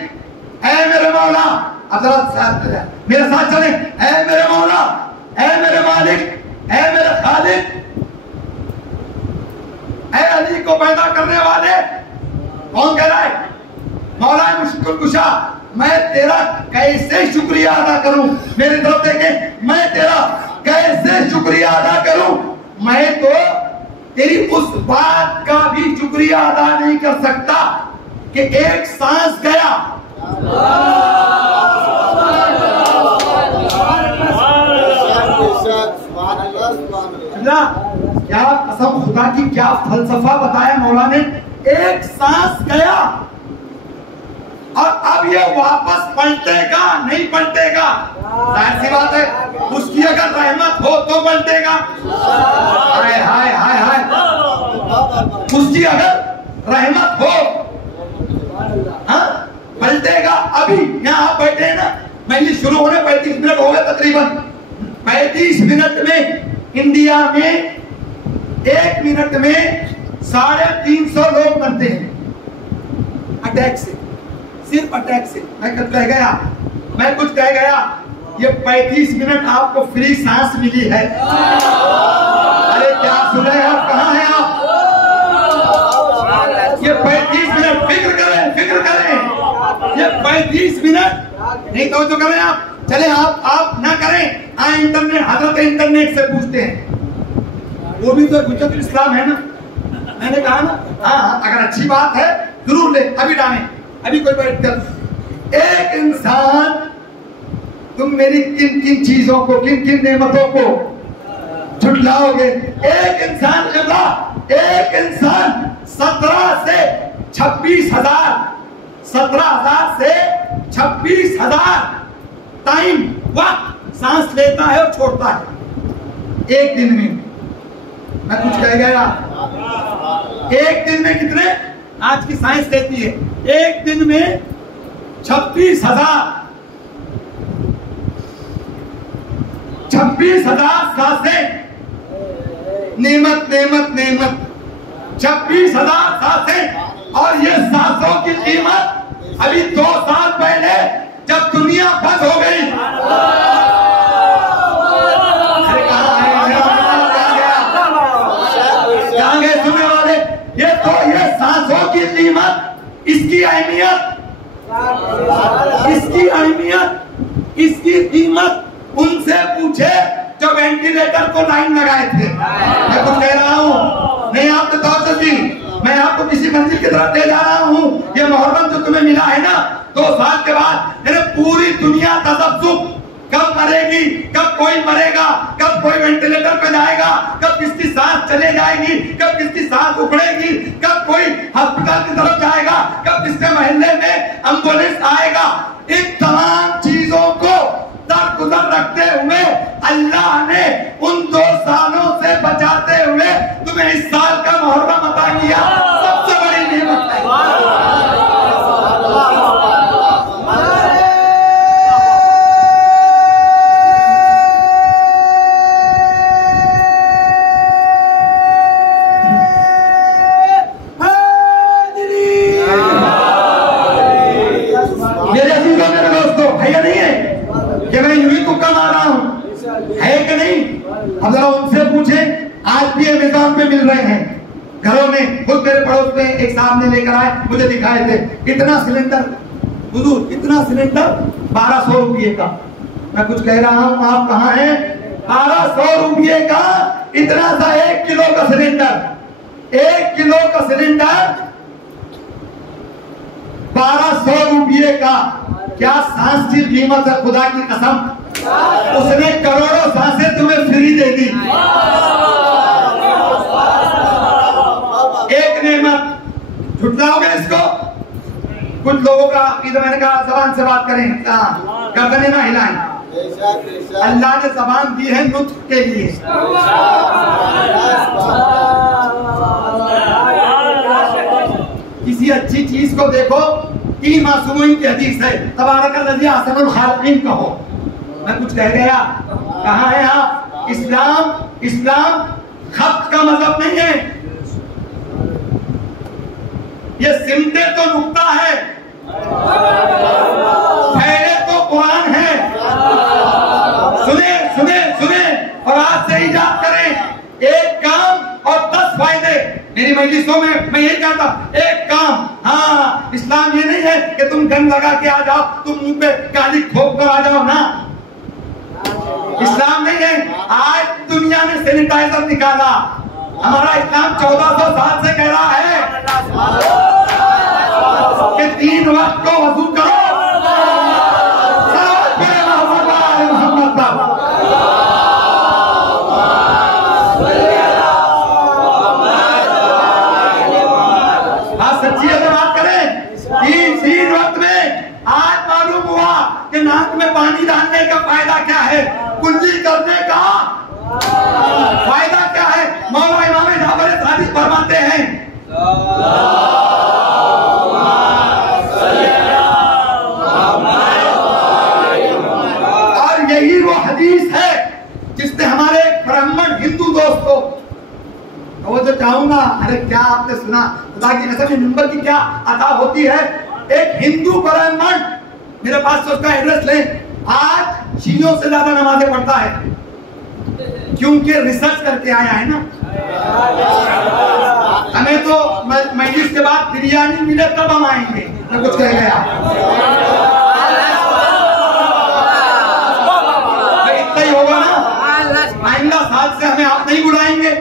ऐ मेरे मौला, मेरे साथ चले, ऐ मेरे मौला, ऐ मेरे मालिक, ऐ मेरे खालिक, ऐ अली को पैदा करने वाले। कौन कह रहा है? मौला मुश्किल कुशा, मैं तेरा कैसे शुक्रिया अदा करूं? मेरी तरफ देखें, मैं तेरा कैसे शुक्रिया अदा करूं? मैं तो तेरी उस बात का भी शुक्रिया अदा नहीं कर सकता कि एक सांस गया। क्या कसम खुदा की, क्या फलसफा बताया मौला ने। एक सांस गया और अब ये वापस पलटेगा नहीं पलटेगा? जाहिर सी बात है, उसकी अगर रहमत हो तो पलटेगा। हाय हाय हाय हाय, उसकी अगर रहमत हो, हाँ पलटेगा। अभी यहाँ आप बैठे हैं ना, मजलिस शुरू होने 35 मिनट हो गए तकरीबन। 35 मिनट में इंडिया में 1 मिनट में 350 लोग मरते हैं। अटैक से, सिर्फ अटैक से। मैं कुछ कह गया, ये 35 मिनट आपको फ्री सांस मिली है। अरे क्या सुन रहे हैं आप, कहाँ हैं आप? ये 35 मिनट फिक्र करें, ये 35 मिनट नहीं तो जो करें आप, चले आप ना करें, आए इंटरनेट, हजरत इंटरनेट से पूछते हैं, वो भी तो हुज्जतुल इस्लाम है ना। मैंने कहा ना, हाँ अगर अच्छी बात है जरूर ले, अभी डालें, अभी कोई बैठ कर। एक इंसान, तुम मेरी किन किन चीजों को, किन किन नेमतों को झुटलाओगे? एक इंसान 17 से 26,000 से 26,000 टाइम वक्त सांस लेता है और छोड़ता है एक दिन में। मैं कुछ कह गया? एक दिन में कितने आज की साइंस कहती है, एक दिन में 26,000 सांसें, नेमत 26,000 सांसें। और ये सांसों की कीमत अभी 2 साल पहले जब दुनिया बंद हो गई, कहाँ गए सुनने वाले? ये सांसों की कीमत, इसकी कीमत उनसे पूछे जो वेंटिलेटर को लाइन लगाए थे। मैं कुछ कह रहा हूँ, नहीं आपने तवज्जो दी, मैं आपको किसी मंजिल की तरफ ले जा रहा हूँ। ये मुहर्रम जो तुम्हें मिला है ना, 2 साल के बाद पूरी दुनिया तसब्बुब, कब मरेगी, कब कोई मरेगा, कब कोई वेंटिलेटर पे जाएगा, कब किसकी सांस चले जाएगी, कब किसकी सांस उखड़ेगी, कब कोई हॉस्पिटल की तरफ जाएगा, कब किसके मोहल्ले में एम्बुलेंस आएगा, इन तमाम चीजों को दरगुजर रखते हुए अल्लाह ने उन 2 सालों से बचाते हुए तुम्हें इस साल का मुहर्रम अता किया। सबसे बड़ी नेमत है। अब जरा उनसे पूछें, आज भी अमेज़न पे मिल रहे हैं घरों में। खुद मेरे पड़ोस में एक साहब ने लेकर आए, मुझे दिखाए थे, इतना सिलेंडर हुजूर, इतना सिलेंडर 1200 रुपये का। मैं कुछ कह रहा हूँ, आप कहाँ हैं? 1200 रुपये का इतना सा 1 किलो का सिलेंडर, 1 किलो का सिलेंडर 1200 रुपये का। क्या सांस की कीमत है? खुदा की कसम, उसने करोड़ों सांसें तुम्हें फ्री दे दी। एक नेमत झुटलाओगे इसको? कुछ लोगों का इधर, मैंने कहा जबान से बात करें, गर्दनें ना हिलाएं। अल्लाह ने जबान दी है नुत्फ के लिए। किसी अच्छी चीज को देखो, 3 मासूमीन की हदीस है, तबारकल्लज़ी अहसनुल खालिकीन कहो। मैं कुछ कह गया? कहाँ है आप? इस्लाम खत का मजहब नहीं है, ये सिमटे तो नुक्ता है, फैले तो कुरान है। सुने और आज से इजाद करें, एक काम और 10 फायदे। मेरी मजलिसों में मैं यही कहता, एक काम। हाँ, इस्लाम ये नहीं है कि तुम गन लगा के आ जाओ, तुम मुंह पे काली ठोक कर आ जाओ ना। इस्लाम नहीं है। आज दुनिया ने सैनिटाइजर निकाला, हमारा इस्लाम 1400 साल से कह रहा है कि 3 वक्त को वजू करो। सच्ची बात करें, 3 वक्त में आज मालूम हुआ कि नाक में पानी डालने का फायदा क्या है, कुल्ली करने का फायदा क्या है। मौला इमाम जाफर सादिक फरमाते हैं, और यही वो हदीस है जिसने हमारे ब्राह्मण हिंदू दोस्त को वो जो चाहूंगा। अरे क्या आपने सुना, खुदा की कसम, नंबर की क्या अता होती है। एक हिंदू ब्राह्मण मेरे पास से उसका एड्रेस ले, आज शियों से ज्यादा नमाजें पढ़ता है, क्योंकि रिसर्च करके आया है ना। हमें तो मजलिस के बाद बिरयानी मिले तब हम आएंगे, मैं कुछ कह गया इतना ही होगा ना। आइंदा साल से हमें आप नहीं बुलाएंगे।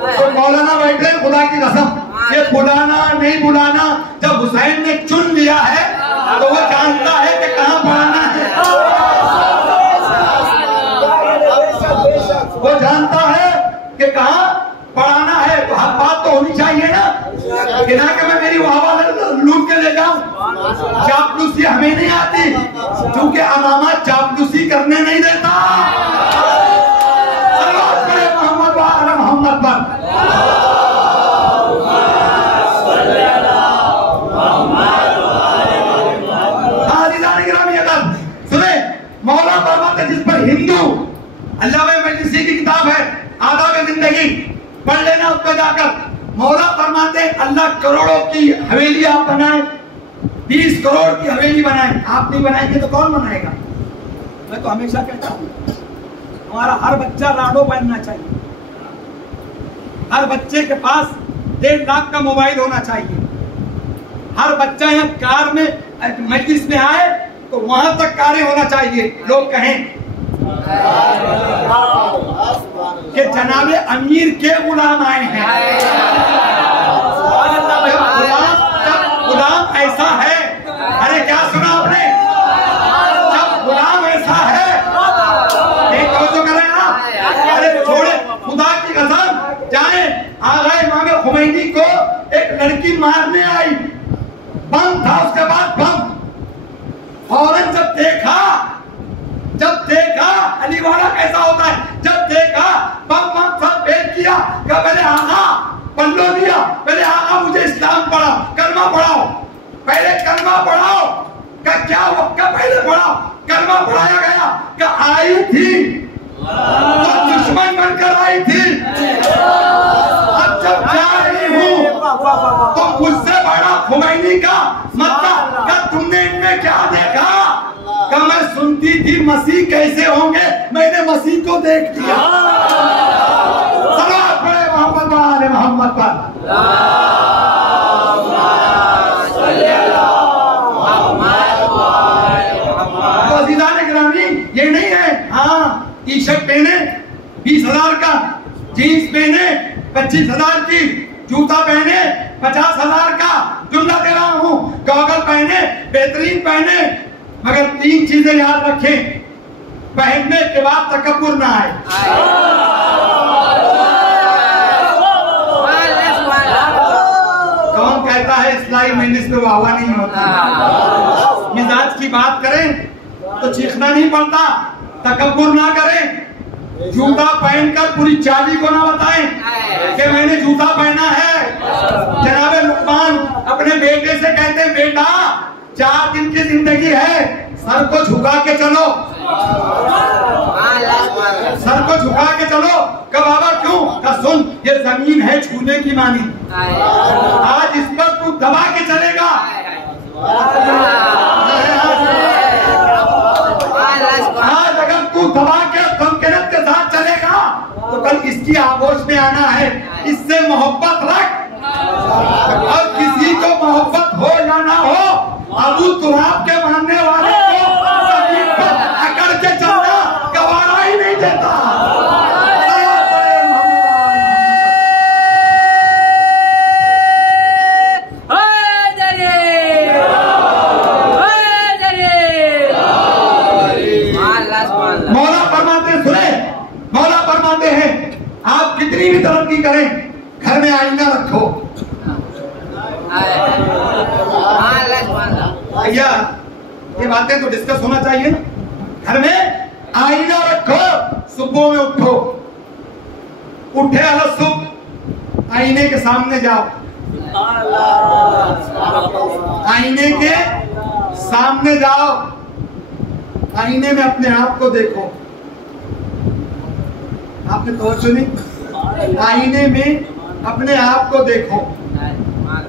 तो मौलाना बैठे, खुदा की कसम, ये बुलाना नहीं बुलाना, जब हुसैन ने चुन लिया है तो वो जानता है कि कहाँ पढ़ाना है, वो जानता है कि कहाँ पढ़ाना है। तो हर बात तो होनी चाहिए ना, कि ना कि मैं मेरी वाहवा लूट के ले जाऊं। चापलूसी हमें नहीं आती, क्योंकि अमामा चापलूसी करने नहीं देता। मोहम्मद वाला मोहम्मद पर सुने, मौला फरमाते जिस पर हिंदू, अल्लाह मजलिसी की किताब है आदाब जिंदगी, पढ़ लेना उस पर जाकर। मौला फरमाते अल्लाह करोड़ों की हवेली आप बनाए, 20 करोड़ की हवेली बनाए, आप नहीं बनाएंगे तो कौन बनाएगा। मैं तो हमेशा कहता हूँ हमारा हर बच्चा राडो पहनना चाहिए, हर बच्चे के पास 1.5 लाख का मोबाइल होना चाहिए, हर बच्चा यहाँ कार में मजलिस में आए तो वहां तक कारें होना चाहिए, लोग कहें कि जनाबे अमीर के गुलाम आए हैं। जब गुलाम ऐसा है, अरे क्या सुना आपने, जब गुलाम ऐसा है, एक तो करें ना, अरे छोड़े, खुदा की कसम, जाए आगा इमाम खुमैनी को एक लड़की मारने आई, बम था, उसके बाद बम, फौरन जब देखा अली वाला कैसा होता है, जब देखा बम सब फेल किया, क्या पहले आगा पल्लो दिया, पहले आगा मुझे इस्लाम पढ़ाओ, कलमा पढ़ाओ, पहले कलमा पढ़ाओ, क्या पहले पढ़ाओ, कलमा पढ़ाया गया, क्या आई थी तो दुश्मन बनकर आई थी, अब जब जा रही हूँ तो मुझसे बड़ा खुमैनी का मतलब, क्या तुमने इनमें क्या देखा, क्या मैं सुनती थी मसीह कैसे होंगे, मैंने मसीह को देख लिया। सलात पढ़े मोहम्मद वाले मोहम्मद पर। तो अज़ीज़ान गिरामी, ये नहीं है हाँ टी शर्ट पहने 20,000 का, जीन्स पहने 25,000 की, जूता पहने 50,000 का, जुमला दे रहा हूँ, गॉगल पहने बेहतरीन पहने, मगर 3 चीजें याद रखें, पहनने के बाद तकब्बुर ना आए। कौन कहता है इस्लाही मजलिस में वाहवा नहीं होता। मिजाज की बात करें तो चीखना नहीं पड़ता, तकब्बुर ना करें, जूता पहनकर पूरी चाबी को ना बताएं कि मैंने जूता पहना है। जनाबे लुकमान अपने बेटे से कहते हैं, बेटा 4 दिन की जिंदगी है, सर को झुका के चलो, सर को झुका के चलो। कब बाबा क्यों, का सुन, ये जमीन है छूने की मानी, आज इस पर तू दबा के चलेगा, आज अगर तू दबा के धमकिनत के साथ चलेगा तो कल इसकी आगोश में आना है। इससे मोहब्बत रख, और किसी को मोहब्बत हो या ना हो, अबू तुराब के मानने वाले को जमीन पर अकड़ के चलना गवारा ही नहीं देता। मौला फरमाते, सुने, मौला फरमाते हैं आप कितनी भी तरक्की करें, घर में आईना रखो। भैया ये बातें तो डिस्कस होना चाहिए ना। घर में आईना रखो, सुबह में उठो, उठे अलग सुबह आईने के सामने जाओ, आईने के सामने जाओ, आईने में अपने आप को देखो। आपने तवज्जो नहीं, आईने में अपने आप को देखो,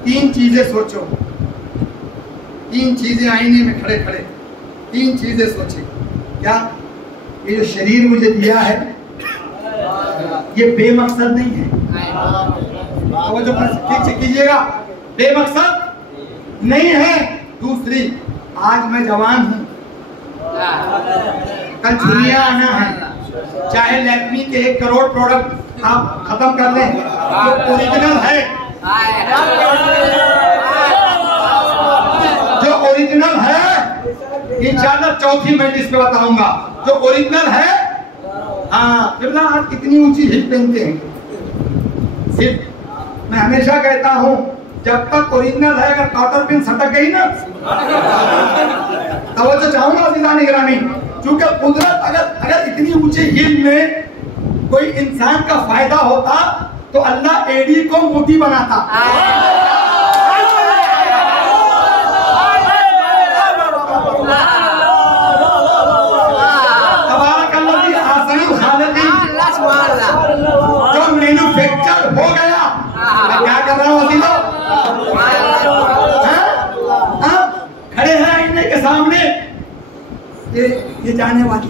3 चीजें सोचो, 3 चीजें आईने में खड़े खड़े 3 चीजें सोचे। क्या ये जो शरीर मुझे दिया है ये बेमकसद नहीं है, तो जो ठीक से कीजिएगा, बेमकसद नहीं है। दूसरी, आज मैं जवान हूँ, कल छुट्टियां आना है, चाहे लैक्मी के 1 करोड़ प्रोडक्ट आप खत्म कर लें, जो ओरिजिनल है, जो ओरिजिनल है, इंशाल्लाह चौथी मैं इस पे बताऊंगा, जो ओरिजिनल है। हाँ, बिरला आज कितनी ऊंची हिल पहनते हैं सिर्फ। मैं हमेशा कहता हूँ जब तक ओरिजिनल है, अगर कॉटर पिन सटक गई ना तो वो तो चाहूंगा अज़ीज़ान गिरामी, क्योंकि कुदरत अगर इतनी ऊंची हिल में कोई इंसान का फायदा होता तो अल्लाह एडी को मोटी बनाता। जो मैन्युफैक्चर हो गया, मैं क्या कर रहा हूँ अजीजों, खड़े हैं आईने के सामने, ये जाने वाली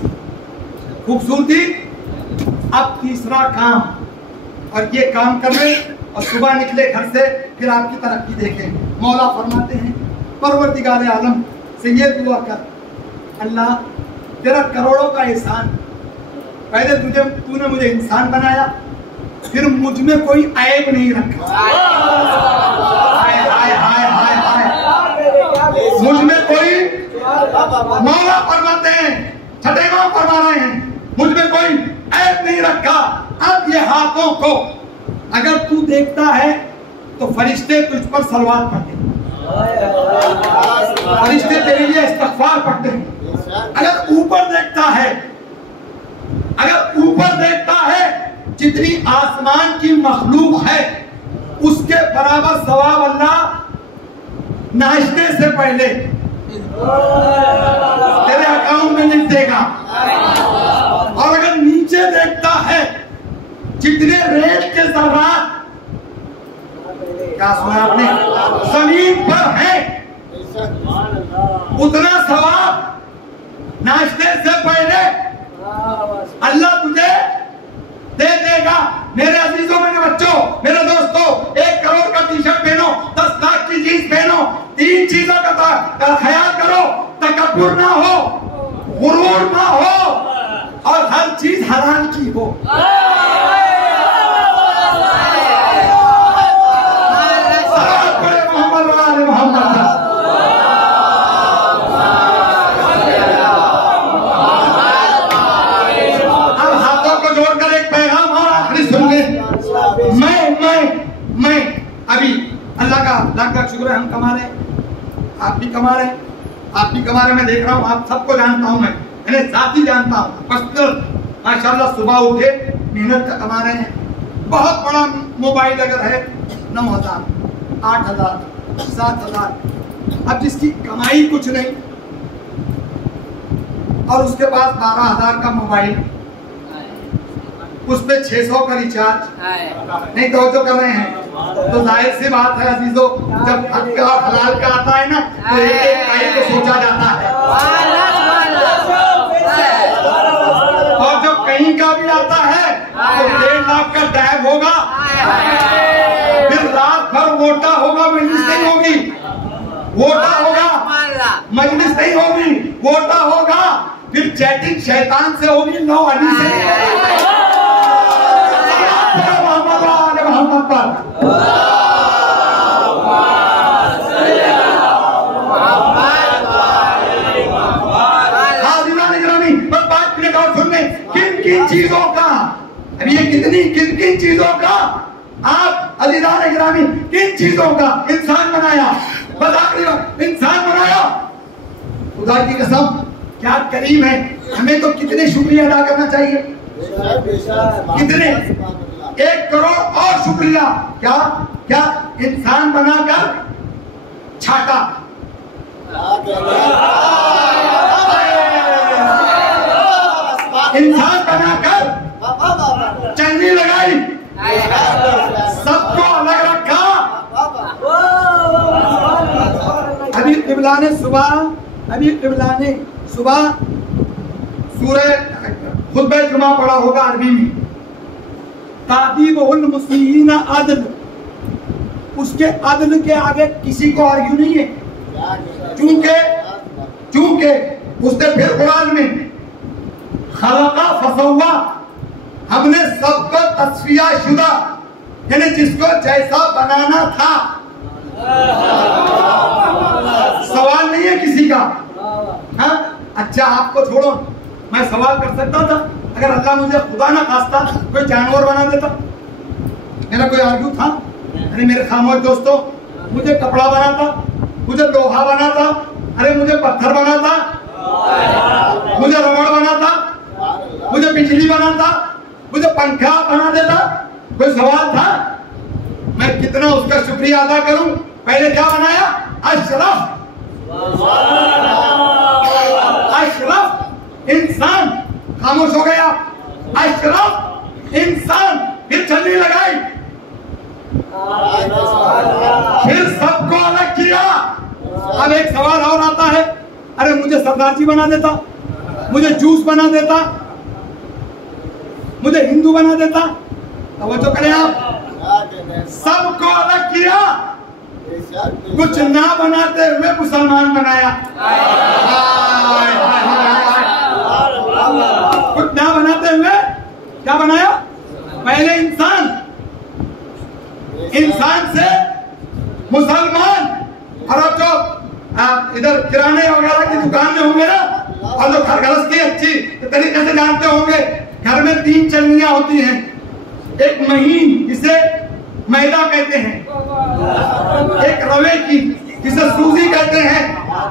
खूबसूरती। अब तीसरा काम, और ये काम कर रहे और सुबह निकले घर से, फिर आपकी तरक्की देखें। मौला फरमाते हैं परवरदिगार आलम से ये दुआ कर, अल्लाह तेरा करोड़ों का एहसान, पहले तूने मुझे इंसान बनाया, फिर मुझ में कोई ऐब नहीं रखा। हाय हाय हाय हाय हाय, मुझ में कोई, मौला फरमाते हैं, छठे माह फरमा रहे हैं, मुझ में कोई ऐब नहीं रखा। अब ये हाथों को अगर तू देखता है तो फरिश्ते तुझ पर सलवात पढ़ते हैं, फरिश्ते तेरे लिए इस्तग़फ़ार पढ़ते हैं। अगर ऊपर देखता है, अगर ऊपर देखता है, जितनी आसमान की मखलूक है उसके बराबर सवाब अल्लाह नाश्ते से पहले तेरे अकाउंट में लिख देगा। और अगर नीचे देखता है, जितने रेत के ज़र्रात, क्या सुना आपने, जमीन पर है, उतना सवाब नाश्ते से पहले अल्लाह तुझे दे देगा। मेरे अजीजों, मेरे बच्चों, मेरे दोस्तों, 1 करोड़ का टी-शर्ट पहनो, 10 लाख की जीन्स पहनो, 3 चीजों का ख्याल करो, तकब्बुर ना हो, गुरूर ना हो, और हर चीज हलाल की हो। मैं अभी अल्लाह का लाख लाख शुक्र है, हम कमा रहे हैं, आप भी कमा रहे हैं, आप भी कमा रहे हैं, मैं देख रहा हूँ, आप सबको जानता हूँ, मैं साथी जानता हूँ, पर्सनल माशाल्लाह सुबह उठे मेहनत का कमा रहे हैं। बहुत बड़ा मोबाइल अगर है 9,000, 8,000, 7,000, अब जिसकी कमाई कुछ नहीं और उसके पास 12,000 का मोबाइल, उस पे 600 का रिचार्ज नहीं तो कर रहे हैं, तो जाहिर सी बात है अजीजों, जब हक का हलाल का आता है ना तो एक टाइम को सोचा जाता है, और जब कहीं का भी आता है तो 1.5 लाख का टैब होगा, फिर रात भर वोटा होगा, मजलिस नहीं होगी, वोटा होगा, मजलिस नहीं होगी, वोटा होगा, फिर चैटिंग शैतान से होगी, 9 अली से किन चीजों का, अभी ये किन चीजों का आप अज़ीज़ान गिरामी, किन चीजों का इंसान बनाया, बस आखिरी बात, इंसान बनाया। खुदा की कसम क्या करीम है, हमें तो कितने शुक्रिया अदा करना चाहिए, कितने, 1 करोड़ और शुक्रिया। क्या क्या इंसान बनाकर छाटा, इंसान बनाकर चन्नी लगाई, सबको अभी क़िबला ने सुबह सूरह खुतबा जुमा पढ़ा होगा अरबी में, तादीबुल मुस्लिमीन अदल, उसके अदल के आगे किसी को आर्ग्यू नहीं है, चूंकि उसने फिर कुरान में खलका फसवा, हमने सबको तस्फिया शुदा, यानी जिसको जैसा बनाना था, सवाल नहीं है किसी का। हाँ अच्छा आपको छोड़ो, मैं सवाल कर सकता था अगर अल्लाह मुझे खुदा ना खास्ता कोई जानवर बना देता, मेरा कोई आर्ग्यू था? अरे मेरे खामोश दोस्तों, मुझे कपड़ा बनाता, मुझे लोहा बनाता, अरे मुझे पत्थर बनाता, मुझे रबड़ बनाता, मुझे बिजली बनाता, मुझे पंखा बना देता, कोई सवाल था? मैं कितना उसका शुक्रिया अदा करूं। पहले क्या बनाया? अशरफ इंसान। खामोश हो गया, अशरफ इंसान। फिर छलनी लगाई, फिर सबको अलग किया। अब एक सवाल और आता है, अरे मुझे सरदार जी बना देता, मुझे जूस बना देता, मुझे हिंदू बना देता, तो वो जो करें आप, सबको अलग किया, कुछ ना बनाते हुए मुसलमान बनाया। कुछ ना बनाते हुए क्या बनाया? पहले इंसान से मुसलमान। और अब जो इधर किराने वगैरह की दुकान में होंगे ना, और जो खरगरस की अच्छी तरीके से जानते होंगे, घर में 3 चलनियां होती हैं, एक महीन जिसे मैदा कहते हैं, एक रवे की जिसे सूजी कहते हैं,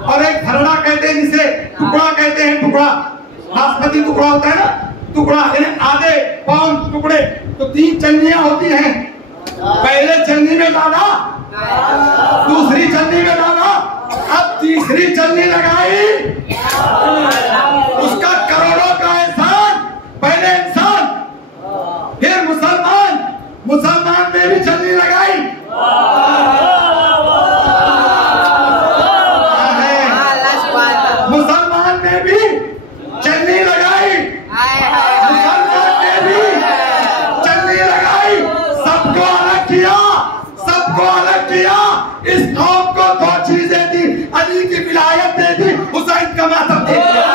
और एक भरड़ा कहते हैं जिसे टुकड़ा कहते हैं। टुकड़ा बासमती टुकड़ा होता है ना, टुकड़ा यानी आधे पाउंड टुकड़े। तो 3 चलनियां होती हैं, पहले चलनी में डाला, दूसरी चलनी में डाला, अब तीसरी चलनी लगाई। उसका करोड़ों का एहसान। पहले इंसान, फिर मुसलमान ने भी चलनी लगाई। मुसलमान ने भी चलनी लगाई, मुसलमान ने भी चलनी लगाई। सबको अलग किया, सबको अलग किया। इस कौम को 2 चीजें दी, अली की विलायत दे दी, हुसैन का मातम दे दिया।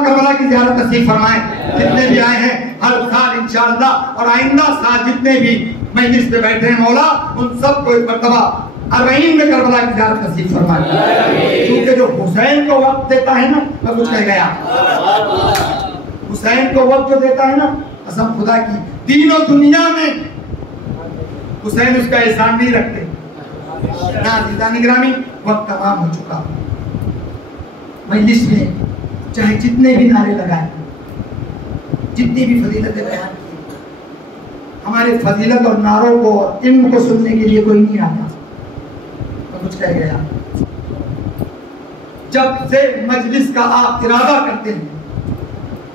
करबला की ज़ियारत नसीब फरमाए। जितने भी आए हैं हर साल इंशाअल्लाह, और आइंदा साल जितने भी मजलिस पे बैठे हैं मौला, उन सबको एक मर्तबा अरबईन में करबला की ज़ियारत नसीब फरमाए। क्योंकि जो हुसैन को वक्त देता है ना, मैं कुछ कह गया, हुसैन को वक्त जो देता है ना, कसम खुदा की, तीनों दुनिया में हुसैन उसका एहसान नहीं रखते ना। अज़ीज़ान गिरामी, वक्त तमाम हो चुका। मजलिस में चाहे जितने भी नारे लगाए, जितनी भी फजीलतें बयान की, हमारे फजीलत और नारों को और इल्म को सुनने के लिए कोई नहीं आता। मैं कुछ कह गया, जब से मजलिस का आप इरादा करते हैं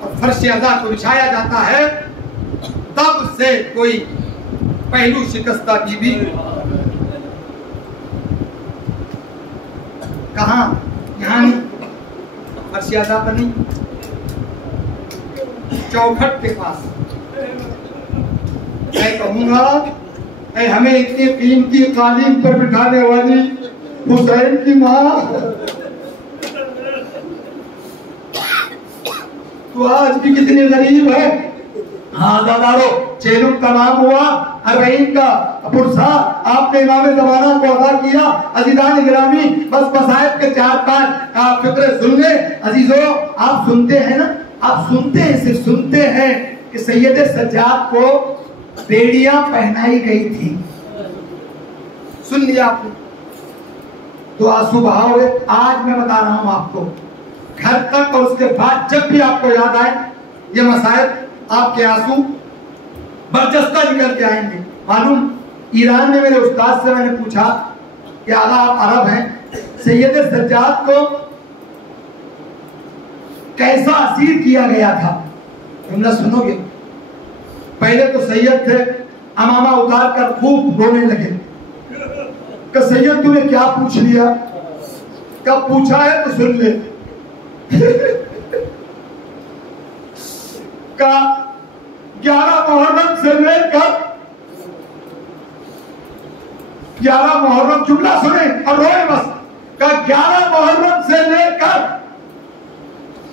और फर्श अज़ा को बिछाया जाता है, तब से कोई पहलू शिकस्ता की भी कहाँ, यहाँ नहीं, फर्शियादा पर नहीं, चौखट के पास। मैं कहूँगा, हमें इतनी कीमती कालीन पर बिठाने वाली हुसैन की माँ, तो आज भी कितनी गरीब है। हाँ दादारो, चेलुम तमाम हुआ, अरबईन का पुरसा आपने इमाम ज़माना को अदा किया। अज़ीज़ान गिरामी, बस मसाइब के 4-5 फिक्रे सुन ले। अजीजों, आप सुनते हैं ना, आप सुनते हैं, सिर्फ सुनते हैं कि सैयद सज्जाद को बेड़ियां पहनाई गई थी। सुन लिया आपने, तो आंसू बहाओगे। आज मैं बता रहा हूं आपको, घर तक और उसके बाद जब भी आपको याद आए ये मसाइब, आपके आंसू बरजस्ता निकल के आएंगे। मालूम, ईरान में मेरे उस्ताद से मैंने पूछा कि आला आप अरब हैं, सैयद सज्जाद को कैसा असीर किया गया था? तुमने सुनोगे। पहले तो सैयद थे, अमामा उतार कर खूब रोने लगे कि सैयद तूने क्या पूछ लिया? कब पूछा है तो सुन ले। का 11 मुहर्रम से लेकर 11 मुहर्रम, जुमला सुने और रोए बस, का 11 मुहर्रम से लेकर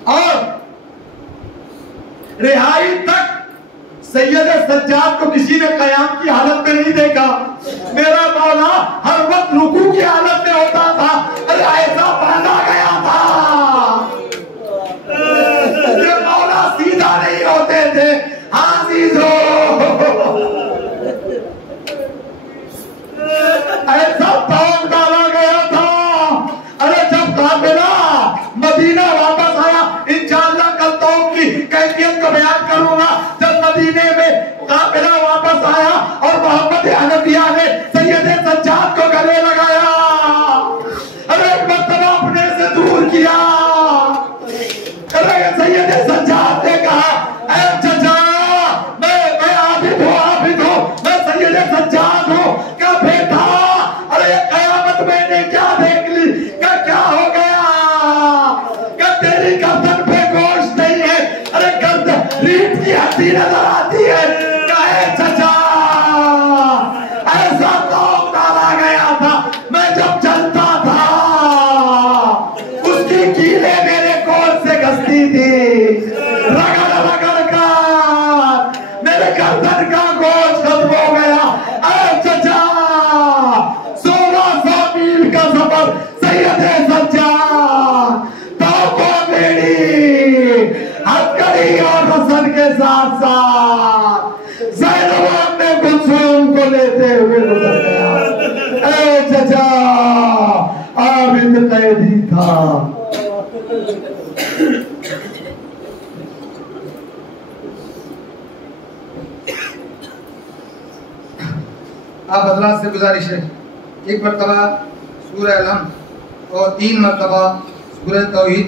और रिहाई तक सैयद सज्जाद को किसी ने कयाम की हालत में नहीं देखा। मेरा मौला हर वक्त रुकू की हालत में होता था। अरे ऐसा बांधा गया था, ये मौला सीधा नहीं होते थे। हाँ जीजो, ऐसा तौक डाला गया था। अरे जब काफिला मदीना वापस आया, इंशाअल्लाह कल तौक की कैफियत को बयान करूंगा। जब मदीने में काफिला वापस आया और मोहम्मद हनफिया ने सैयद सज्जाद को गले लगाया, अरे एक मर्तबा अपने से दूर किया। अरे सैयद सज्जाद ने कहा, ऐ चचा, मैं आबिद हूँ, मैं सैयद सज्जाद हूँ। क्या बेटा, अरे कयामत मैंने क्या देख ली? क्या हो गया? क्या तेरी गर्दन पे गोश्त नहीं है? अरे गर्दन रीढ़ की हड्डी नजर आती है। चचा, ऐसा तौक डाला गया था, मैं जब चलता था उसकी कीलें मेरे कोल से घसती थी। रगड़ रगड़ कर मेरे गर्दन का गोश्त खत्म हो गया। अरे चचा, 1600 मील का सफर सैयद सज्जाद तो मेरी हथकड़ी और रसन के साथ साथ ज़ैनब ने कुलसूम को लेते हुए गुजर गया। ऐ चचा, आबिद कैदी था। आप हजरात से गुजारिश है, एक मरतबा सूरह अलम और 3 मरतबा सूरह तौहीद